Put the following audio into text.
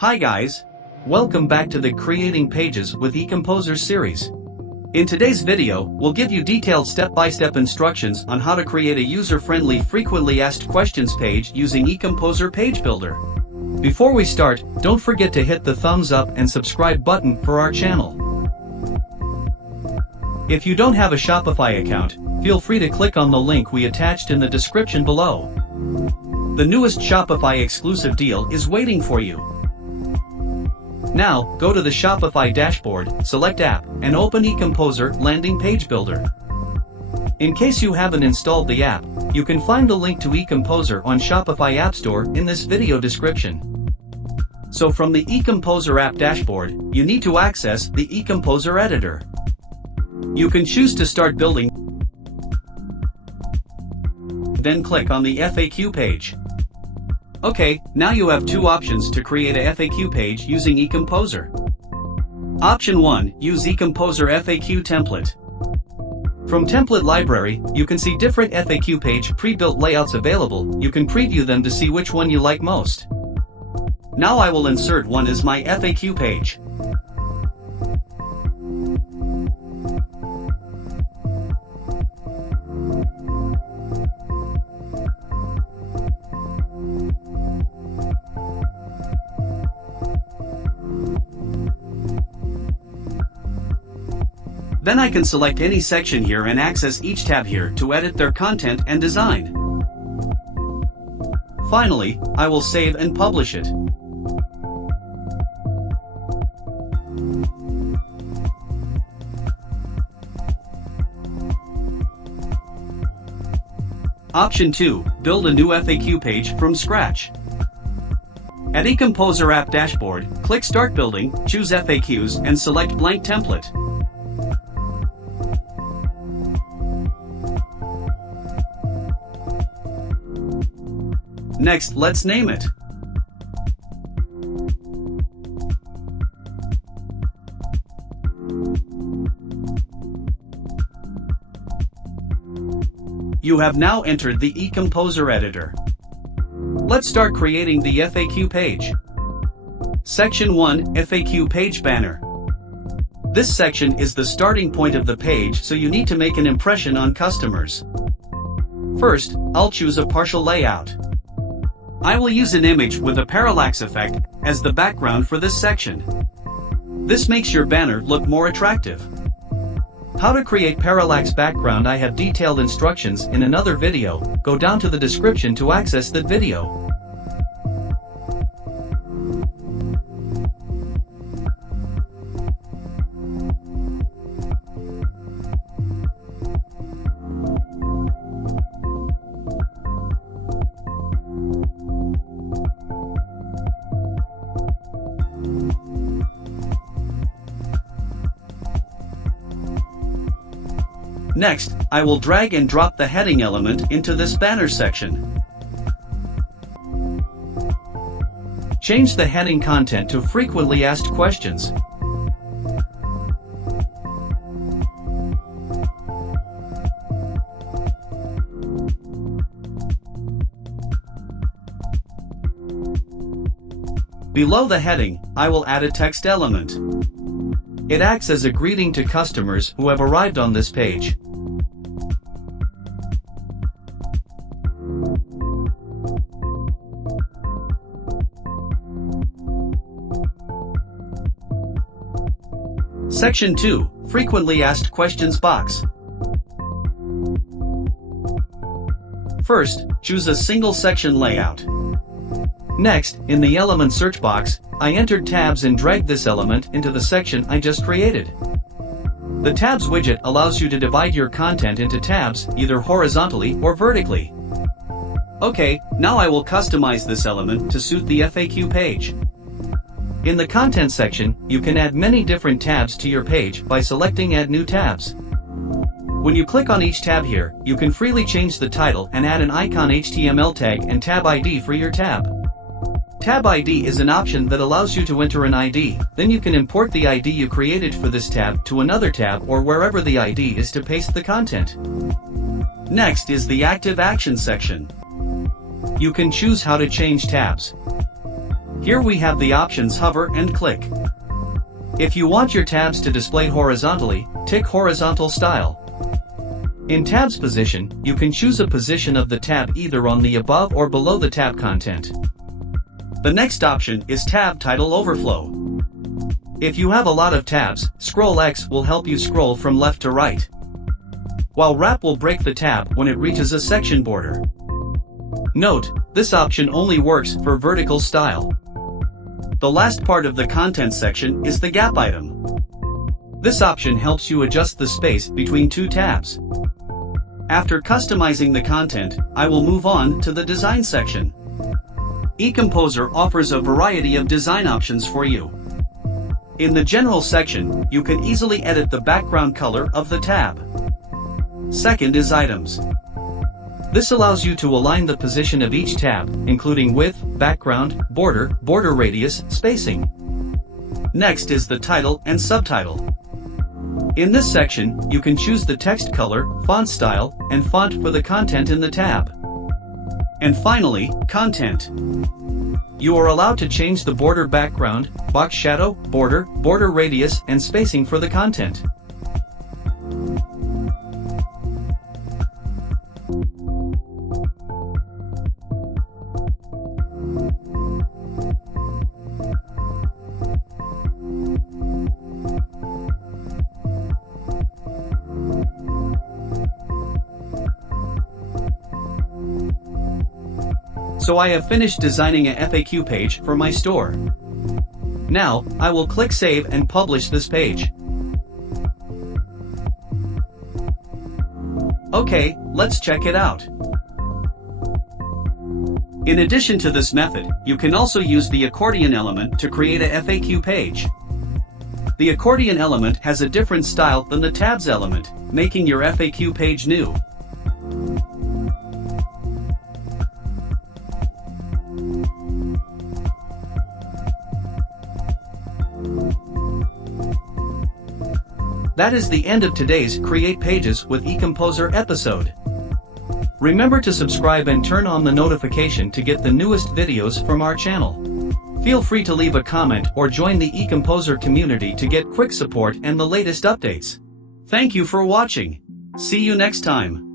Hi guys! Welcome back to the Creating Pages with eComposer series. In today's video, we'll give you detailed step-by-step instructions on how to create a user-friendly frequently asked questions page using eComposer Page Builder. Before we start, don't forget to hit the thumbs up and subscribe button for our channel. If you don't have a Shopify account, feel free to click on the link we attached in the description below. The newest Shopify exclusive deal is waiting for you. Now, go to the Shopify dashboard, select App, and open eComposer Landing Page Builder. In case you haven't installed the app, you can find the link to eComposer on Shopify App Store in this video description. So from the eComposer app dashboard, you need to access the eComposer editor. You can choose to start building, then click on the FAQ page. Okay, now you have two options to create a FAQ page using eComposer. Option 1, use eComposer FAQ template. From template library, you can see different FAQ page pre-built layouts available. You can preview them to see which one you like most. Now I will insert one as my FAQ page. Then I can select any section here and access each tab here to edit their content and design. Finally, I will save and publish it. Option 2, build a new FAQ page from scratch. At eComposer app dashboard, click Start Building, choose FAQs and select Blank Template. Next, let's name it. You have now entered the eComposer editor. Let's start creating the FAQ page. Section 1, FAQ Page Banner. This section is the starting point of the page, so you need to make an impression on customers. First, I'll choose a partial layout. I will use an image with a parallax effect as the background for this section. This makes your banner look more attractive. How to create parallax background I have detailed instructions in another video. Go down to the description to access that video. Next, I will drag and drop the heading element into this banner section. Change the heading content to frequently asked questions. Below the heading, I will add a text element. It acts as a greeting to customers who have arrived on this page. Section 2, Frequently Asked Questions box. First, choose a single section layout. Next, in the element search box, I entered tabs and dragged this element into the section I just created. The tabs widget allows you to divide your content into tabs, either horizontally or vertically. Okay, now I will customize this element to suit the FAQ page. In the content section, you can add many different tabs to your page by selecting Add New Tabs. When you click on each tab here, you can freely change the title and add an icon HTML tag and tab ID for your tab. Tab ID is an option that allows you to enter an ID, then you can import the ID you created for this tab to another tab or wherever the ID is to paste the content. Next is the Active Action section. You can choose how to change tabs. Here we have the options hover and click. If you want your tabs to display horizontally, tick horizontal style. In tabs position, you can choose a position of the tab either on the above or below the tab content. The next option is tab title overflow. If you have a lot of tabs, Scroll X will help you scroll from left to right, while Wrap will break the tab when it reaches a section border. Note, this option only works for vertical style. The last part of the content section is the gap item. This option helps you adjust the space between two tabs. After customizing the content, I will move on to the design section. eComposer offers a variety of design options for you. In the general section, you can easily edit the background color of the tab. Second is items. This allows you to align the position of each tab, including width, background, border radius, spacing. Next is the title and subtitle. In this section, you can choose the text color, font style, and font for the content in the tab. And finally, content. You are allowed to change the border background, box shadow, border radius, and spacing for the content. So I have finished designing a FAQ page for my store. Now, I will click Save and publish this page. Okay, let's check it out. In addition to this method, you can also use the accordion element to create a FAQ page. The accordion element has a different style than the tabs element, making your FAQ page new. That is the end of today's Create Pages with eComposer episode. Remember to subscribe and turn on the notification to get the newest videos from our channel. Feel free to leave a comment or join the eComposer community to get quick support and the latest updates. Thank you for watching. See you next time.